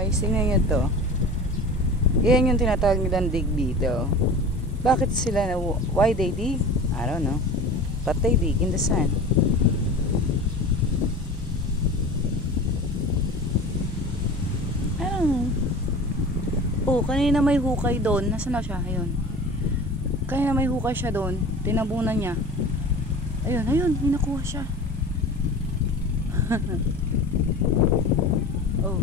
Guys, tingnan nyo to. Yan yung tinatawag nilang dig beetle. Bakit sila na, why they dig? I don't know. But they dig in the sand. I don't know. Oh, kanina may hukay doon. Nasaan na siya? Ayun. Kanina may hukay siya doon. Tinabunan niya. Ayun, ayun. May nakuha siya. Oh.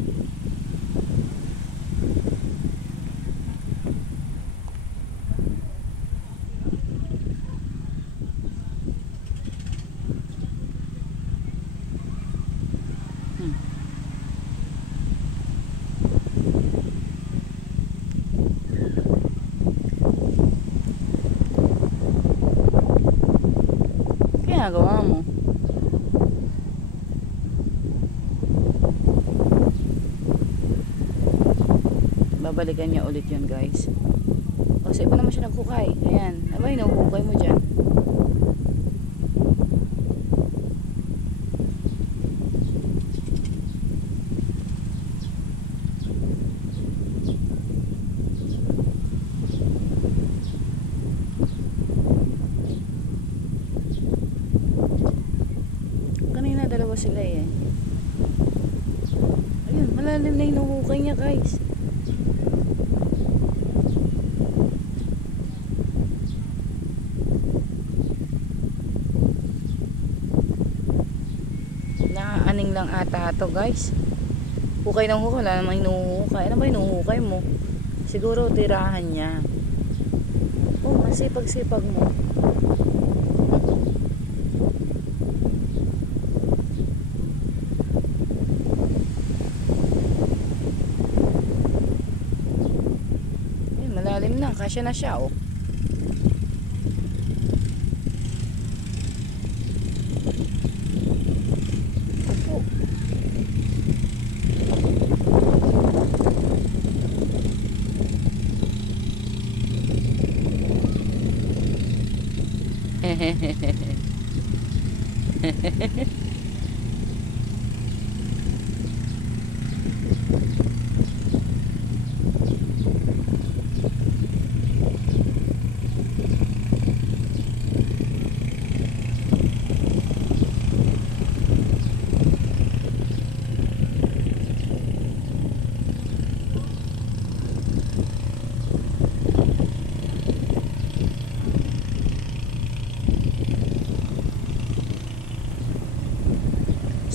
Ginagawa mo? Babalikan niya ulit yun, guys. O, sa iba naman siya naghukay. Ayan, abay, nahuhukay mo dyan. Kanina dalawa sila eh. Ayun, malalim na hinuhukay niya, guys. Aning lang ata to, guys. Hukay ng hukay, wala namang hinuhukay. Ano ba hinuhukay mo? Siguro tirahan niya. Oh, masipag-sipag mo. Ayun, malalim na, kasya na siya, oh.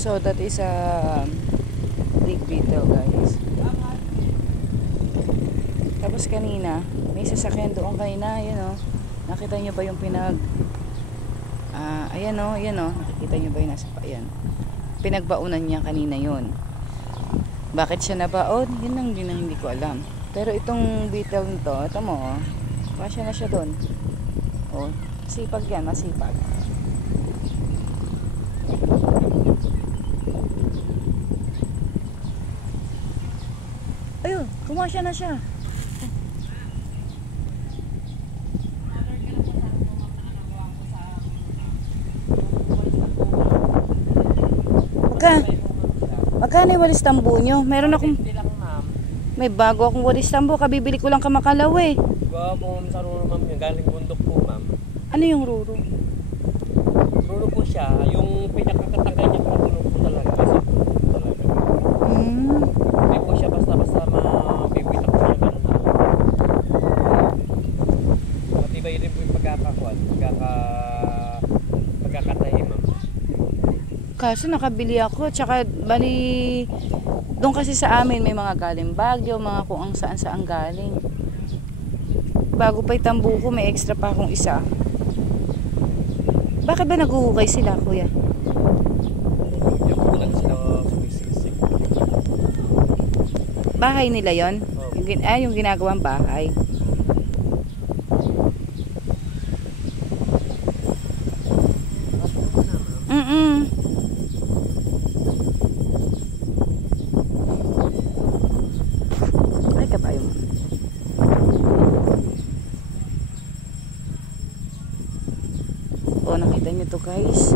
So that is a dig beetle, guys. Tapos kanina may sasakyan doon kanina, ayan o. Nakita nyo ba yung ayan o, nakikita nyo ba yung nasa ayan, pinagbaunan niya kanina yon. Bakit siya nabaon? Yun lang din ang hindi ko alam. Pero itong beetle nito, ito mo, kasya na siya doon. O, masipag yan, masipag. Ayun, kumasya na siya. Magkano yung walis tambo nyo? Meron akong... May bago akong walis tambo. Kabibili ko lang kamakalaw eh. Gawa po ma'am sa ruro ma'am yun. Galing bundok po ma'am. Ano yung ruro? Ruro po siya. Yung pinakakatangay niya po ruro po talaga. Kasi po talaga. Hindi po siya basta-basta mabibitak po siya ganun na. Matibay rin po yung pagkakakuan. Pagkakatahi ma'am. Kaso nakabili ako, tsaka bali doon kasi sa amin may mga galing Baguio, mga kung ang saan galing. Bago pa itambu ko, may extra pa akong isa. Bakit ba naghuhukay sila, kuya? Yung po lang sila sumisiksik. Bahay nila yon? Yung ginagawang bahay. O, nakita nyo to, guys.